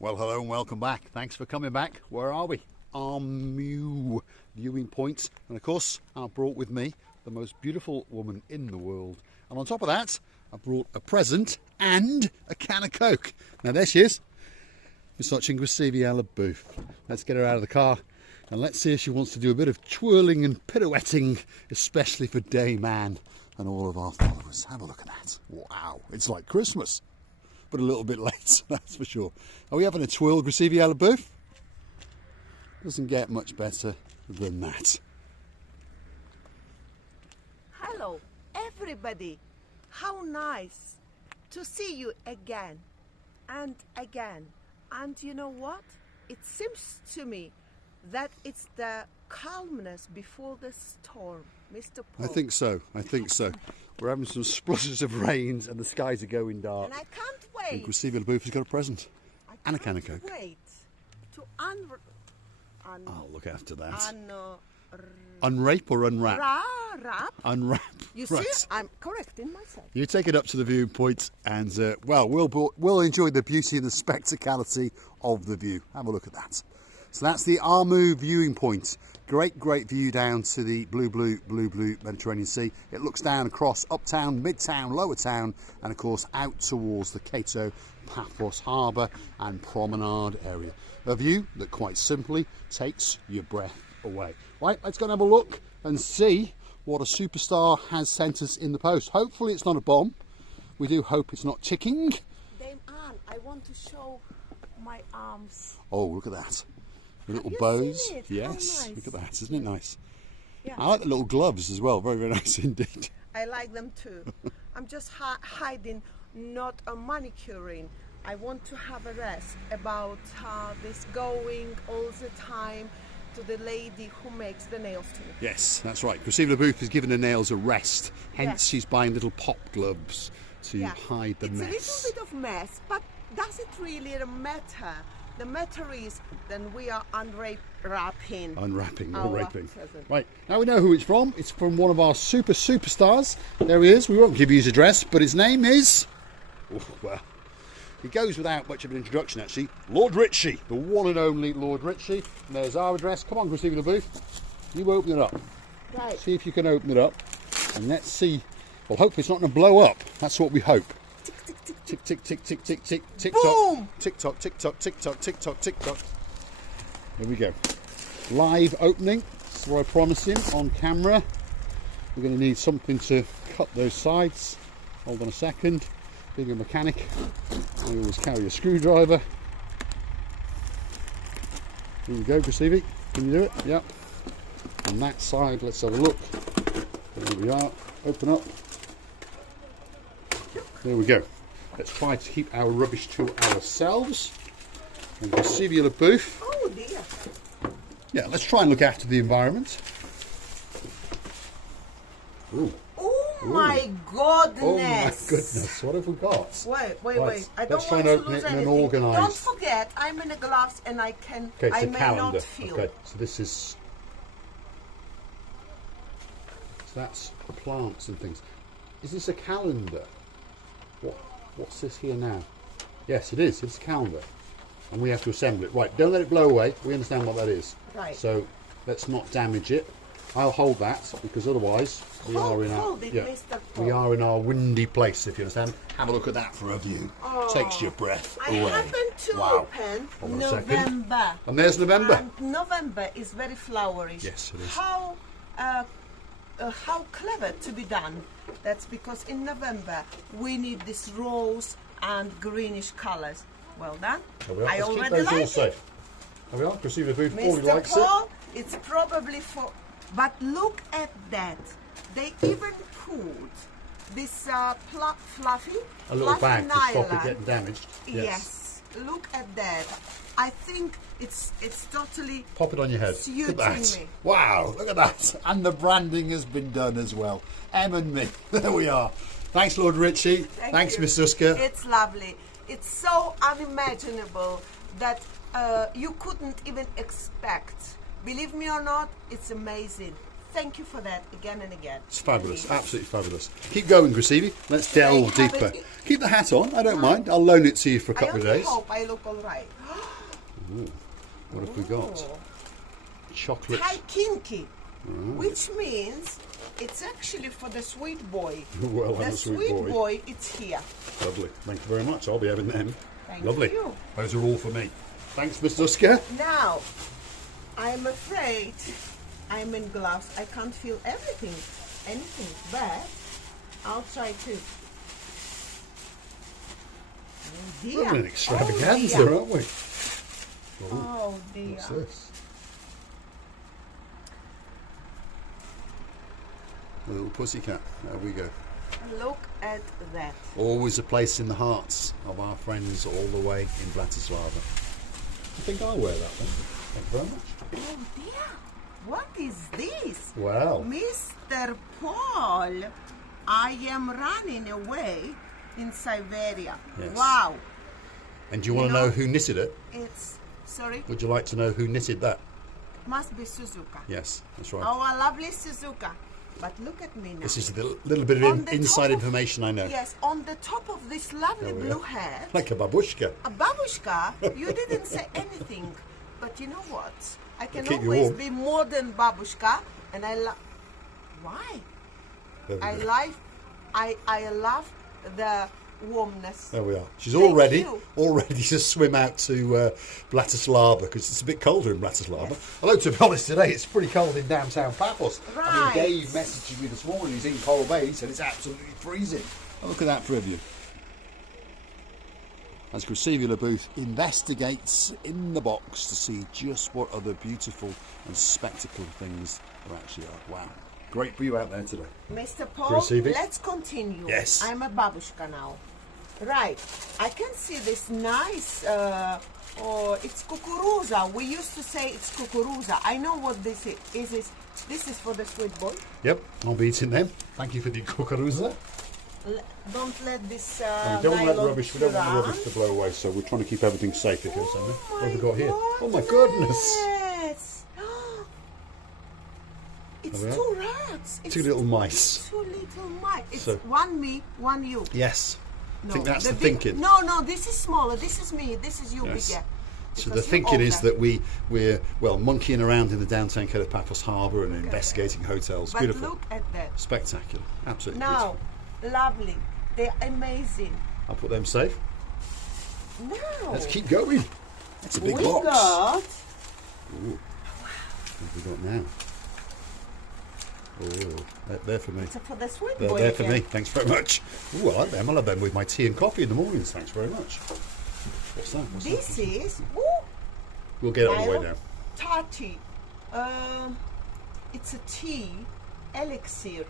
Well, hello and welcome back. Thanks for coming back. Where are we? Our new viewing point. And of course, I brought with me the most beautiful woman in the world. And on top of that, I brought a present and a can of Coke. Now there she is. Miss Richie Booth. Let's get her out of the car and let's see if she wants to do a bit of twirling and pirouetting, especially for Dame Anne and all of our followers. Have a look at that. Wow, it's like Christmas, but a little bit late, that's for sure. Are we having a twirl, Richie Booth? Doesn't get much better than that. Hello, everybody. How nice to see you again and again. And you know what? It seems to me that it's the calmness before the storm, Mr. Paul. I think so. We're having some splutters of rains and the skies are going dark. And I can't wait. And Richie Booth has got a present and a can of Coke. Wait to I'll look after that. Unwrap or unwrap? Wrap. Unwrap. You right. see, I'm correcting myself. You take it up to the viewing point and, well, we'll enjoy the beauty and the spectacality of the view. Have a look at that. So that's the Armu viewing point. Great view down to the blue Mediterranean Sea. It looks down across Uptown, Midtown, Lower Town, and of course out towards the Cato Paphos Harbour and Promenade area. A view that quite simply takes your breath away. Right, let's go and have a look and see what a superstar has sent us in the post. Hopefully it's not a bomb. We do hope it's not chicken. Dame Anne, I want to show my arms. Oh, look at that. The little Have you bows. seen it? Yes, How nice. look at that. Isn't it nice? Yeah. I like the little gloves as well. Very nice indeed. I like them too. I'm just hiding, not a manicuring. I want to have a rest about this going all the time to the lady who makes the nails to me. Yes, that's right. Richie Booth has given her nails a rest. Hence Yes. she's buying little pop gloves to hide the mess. It's a little bit of mess, but does it really matter? The matter is then we are unwrapping. Unwrapping, our unwrapping. present. Right, now we know who it's from. It's from one of our superstars. There he is. We won't give you his address, but his name is... Oh, well, he goes without much of an introduction, actually. Lord Richie, the one and only Lord Richie. And there's our address. Come on, Richie Booth. You open it up. Right. See if you can open it up. And let's see. Well, hopefully it's not going to blow up. That's what we hope. Tick, tick, tick, tick, tick, tick, tick, Boom! tick tock, tick tock, tick tock, tick tock, tick tock. There we go. Live opening. That's what I promised him on camera. We're going to need something to cut those sides. Hold on a second. Being a mechanic, I always carry a screwdriver. Here we go, Stevie. Can you do it? Yep. On that side, let's have a look. There we are. Open up. There we go. Let's try to keep our rubbish to ourselves. And Richie Booth. Oh dear. Yeah, let's try and look after the environment. Ooh. Oh my goodness. Oh my goodness, what have we got? Wait. Right, I don't let's try want and to open lose it in an anything. organised- Don't forget, I'm in the gloves and I Okay, it's I a may calendar. not feel. Okay, so this is... So that's plants and things. Is this a calendar? What's this here now? Yes, it is. It's a calendar. And we have to assemble it. Right, don't let it blow away. We understand what that is. Right. So let's not damage it. I'll hold that because otherwise we are in our Hold it, Mr. we Paul. are in our windy place, if you understand. Have a look at that for a view. Takes your breath I away. happen to Wow. open Hold on a second. November. And there's November. And November is very flowerish. Yes, it is. How clever to be done. That's because in November we need this rose and greenish colors. Well done. There we are. I Let's keep already those all like it. safe. There we are. Richie Booth already Mr. likes it. Paul, it's probably for... But look at that. They even put this fluffy A little bag to stop it nylon. getting damaged. Yes. Look at that. I think it's totally Pop it on your head. suiting Look at that. me. Wow, look at that. And the branding has been done as well. M and me. There we are. Thanks, Lord Richie. Thanks, you. Miss Zuska. It's lovely. It's so unimaginable that you couldn't even expect. Believe me or not, it's amazing. thank you for that again and again. It's fabulous, absolutely fabulous. Keep going, Gracievi. Let's delve deeper. Keep the hat on, I don't mind. I'll loan it to you for a couple of days. I hope I look all right. Ooh, what have we got? Chocolate. Thai kinky, which means it's actually for the sweet boy. Well, I'm the a sweet boy. It's here. Lovely. Thank you very much. I'll be having them. Thank Lovely. you. Those are all for me. Thanks, Miss Zuska. Now, I'm afraid I'm in gloves. I can't feel anything, but I'll try to. Oh dear. We're an extravaganza, aren't we? Oh dear. What's this? A little pussycat. There we go. Look at that. Always a place in the hearts of our friends all the way in Bratislava. I think I'll wear that one. Thank you very much. Oh dear. What is this? Wow. Mr. Paul, I am running away in Siberia. Yes. Wow. And do you want to know who knitted it? It's, sorry? Would you like to know who knitted that? Must be Suzuka. Yes, that's right. Our lovely Suzuka. But look at me now. This is the little bit On of the inside top of- information I know. Yes, on the top of this lovely There we blue are. hat, Like a babushka. a babushka, you didn't say anything. But you know what? I can keep you always warm. be more than babushka, and I love. Why? There we I go. like. I love the warmness. There we are. She's Thank all you. ready to swim out to Bratislava because it's a bit colder in Bratislava. Although to be honest, today it's pretty cold in downtown Paphos. I mean, Right. Dave messaged me this morning. He's in Coral Bay. He said it's absolutely freezing. Oh, look at that preview. As Gracievi Booth investigates in the box to see just what other beautiful and spectacle things there actually are. Wow. Great view out there today. Mr. Paul, Gracievi? let's continue. Yes. I'm a babushka now. Right. I can see this nice. It's kukuruza. We used to say it's kukuruza. I know what this is. This is for the sweet boy. Yep, I'll be eating them. Thank you for the kukuruza. Don't let this. We don't want the nylon rubbish. We don't want the around. rubbish to blow away, so we're trying to keep everything safe. If you understand me. Oh What have we got here? my Oh my goodness! goodness. It's There we are. two rats. It's Two little mice. Two little mice. It's So- one me, one you. Yes. I think that's the big- thinking. No, this is smaller. This is me. This is you, Yes. bigger. So Because the you're thinking is older. that we're monkeying around in the downtown Cape of Paphos Harbour and investigating hotels. But Beautiful, look at that. spectacular, absolutely Now, beautiful. lovely. They're amazing. I'll put them safe. Now, Let's keep going. It's a big we box. got. Ooh. What have we got now? Oh, they're for me. So for the sweet They're boy there for again. me. Thanks very much. Ooh, I like them. I love them with my tea and coffee in the mornings. Thanks very much. What's that? What's This that? is We'll get it on the way nylon down. tati. It's a tea elixir.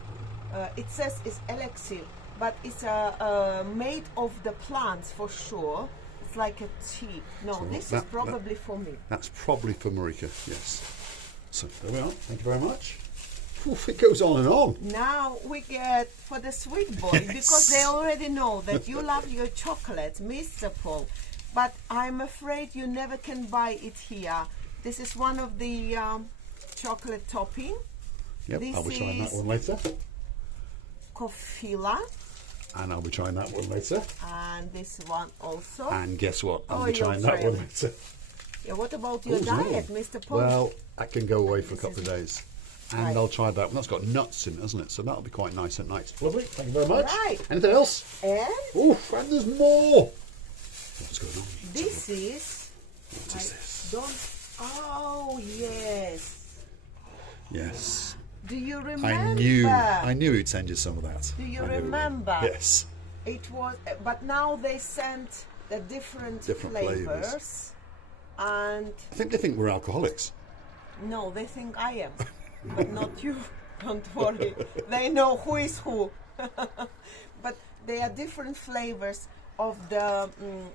It says it's elixir, but it's made of the plants for sure. It's like a tea. No, So this is that- probably for me. That's probably for Marika, yes. So there we are. Thank you very much. Oof, it goes on and on. Now we get for the sweet boy Yes. because they already know that you love your chocolate, Mr. Paul. But I'm afraid you never can buy it here. This is one of the chocolate topping. Yep, This I'll be trying that is- one later. Kofila, And I'll be trying that one later. and this one also. And guess what? I'll Oh, be you'll trying that try one it. later. Yeah, what about your Oh, diet, no. Mr. Paul? Well, that can go away for a This couple of is- days. And Right. I'll try that one. That's got nuts in it, hasn't it? So that'll be quite nice at night. Lovely. Thank you very much. Right. Anything else? And Oof, and there's more. What's going on? this is. What is this? Don't. Oh yes. Yes. Do you remember? I knew he'd send you some of that. Do you I knew he would. remember? Yes. It was, but now they sent the different Different flavors, and I think they think we're alcoholics. no, they think I am, but not you. Don't worry, they know who is who. But they are different flavors of the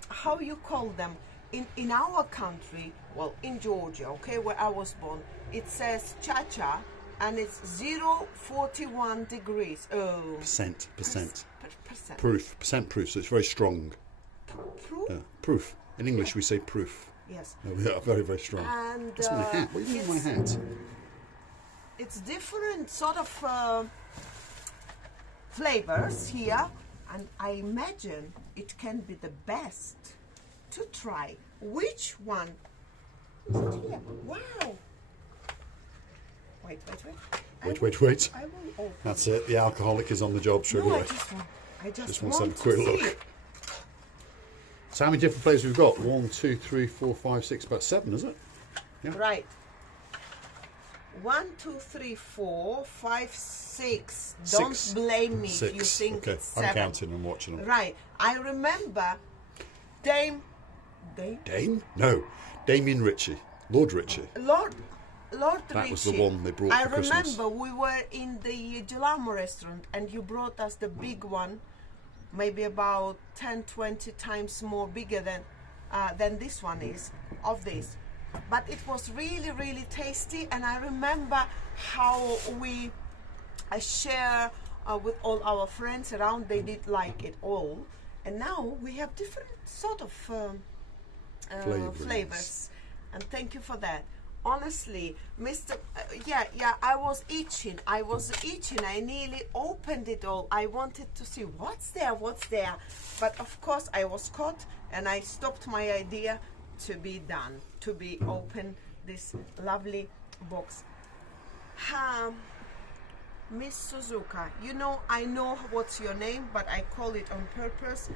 how you call them in our country. Well, in Georgia, okay, where I was born, it says cha-cha, and it's 0.41 degrees. Oh, Percent. percent. Proof. Percent proof. So it's very strong. Proof? Proof. In English we say proof. Yes. We are very, very strong. And That's my hat. What are you doing with my hat? it's different sort of flavors here, and I imagine it can be the best to try. Which one is it here? Wow! Wait. Wait. I will open. That's it. The alcoholic is on the job straight No, away. I just wants want to have a quick see look. it. So how many different flavours we've got? 1, 2, 3, 4, 5, 6, about 7, is it? Yeah. Right. 1, 2, 3, 4, 5, 6. Don't 6. blame me 6. if you think Okay, it's I'm 7. counting and watching them. Right. I remember Dame? Dame? No. Damien Richie. Lord Richie. Lord That Richie. was the one they brought I for Christmas. remember we were in the Gelamo restaurant and you brought us the big one, maybe about 10, 20 times more bigger than this one is, of this. But it was really, really tasty, and I remember how we share with all our friends around. They did like it all, and now we have different sort of flavors. And thank you for that. Honestly, Mr. I was itching. I nearly opened it all. I wanted to see what's there. But of course, I was caught, and I stopped my idea to be done, to be open this lovely box. Miss Zuska, you know, I know what's your name, but I call it on purpose.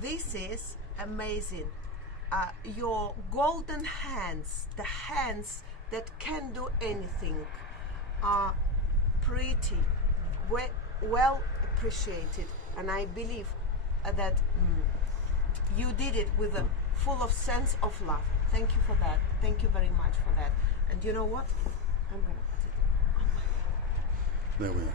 This is amazing. Your golden hands, the hands that can do anything, are pretty, well appreciated, and I believe that you did it with a full of sense of love. Thank you for that. Thank you very much for that. And you know what? I'm gonna put it on my head. There we are.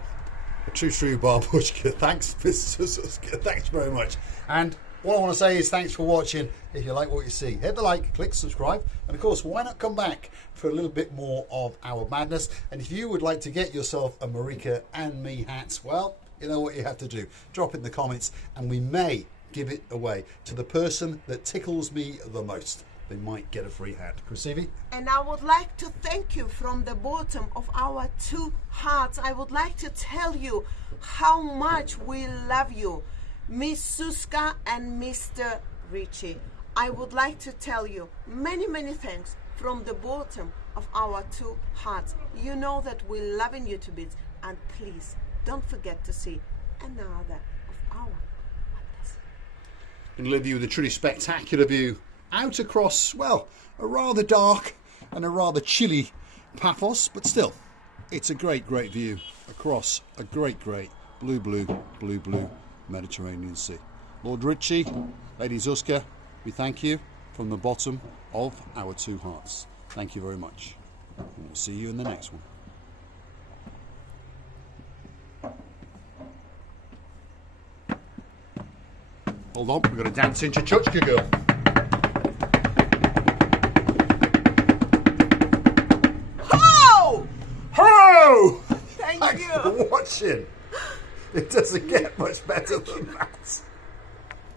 A true barbushka. Thanks, Mr. Zuska. Thanks very much. And all I want to say is thanks for watching. If you like what you see, hit the like, click subscribe, and of course, why not come back for a little bit more of our madness? And if you would like to get yourself a Marika and me hat, well, you know what you have to do. Drop it in the comments, and we may give it away to the person that tickles me the most. They might get a free hat. Chrissy? And I would like to thank you from the bottom of our 2 hearts. I would like to tell you how much we love you, Miss Zuska and Mr. Richie. I would like to tell you many, many thanks from the bottom of our 2 hearts. You know that we're loving you to bits, and please don't forget to see another of our wonders. And leave you with a truly spectacular view out across, well, a rather dark and a rather chilly Paphos, but still, it's a great view across a great blue Mediterranean Sea. Lord Richie, Lady Zuska, we thank you from the bottom of our 2 hearts. Thank you very much. And we'll see you in the next one. Hold on, we're going to dance into Chuchka Girl. Ho! Ho! Thank Thanks you. for watching. It doesn't get much better than that.